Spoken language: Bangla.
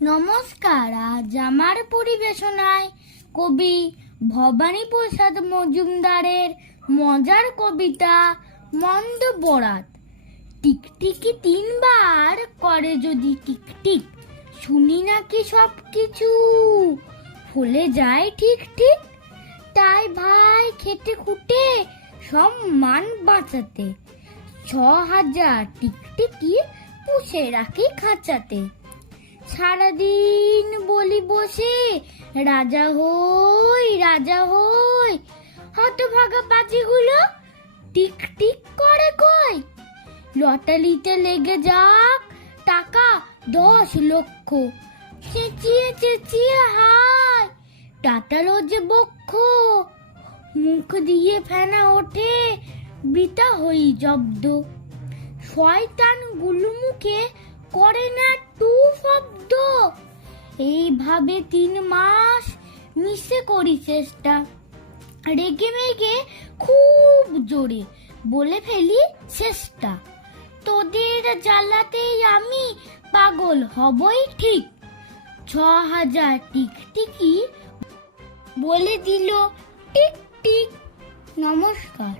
নমস্কার। আজ আমার পরিবেশনায় কবি ভবানী প্রসাদ মজুমদারের মজার কবিতা মন্দ বরাত। টিকটিকি তিনবার করে যদি টিকটিক, শুনি নাকি সব কিছু ভুলে যায় ঠিক ঠিক। তাই ভাই খেটে খুঁটে সম্মান বাঁচাতে ৬,০০০ টিকটিকি পুষে রাখি খাঁচাতে। সারাদিন বলি বসে রাজা হই রাজা হই, হতভাগা পাখিগুলো টিক টিক করে কই। লটারিতে লেগে যাক টাকা ১০,০০,০০০, চেঁচিয়ে চেঁচিয়ে হায় টাটালো যে বক্ষ। মুখ দিয়ে ফেনা ওঠে বৃথা হই জব্দ, শয়তান গুলুমুখে করে না টু শব্দ। এইভাবে ৩ মাস মিশে করি চেষ্টা, রেগে মেগে খুব জোরে বলে ফেলি শেষটা। তোদের জ্বালাতেই আমি পাগল হবই ঠিক, ৬,০০০ টিকটিকি বলে দিল টিক টিক। নমস্কার।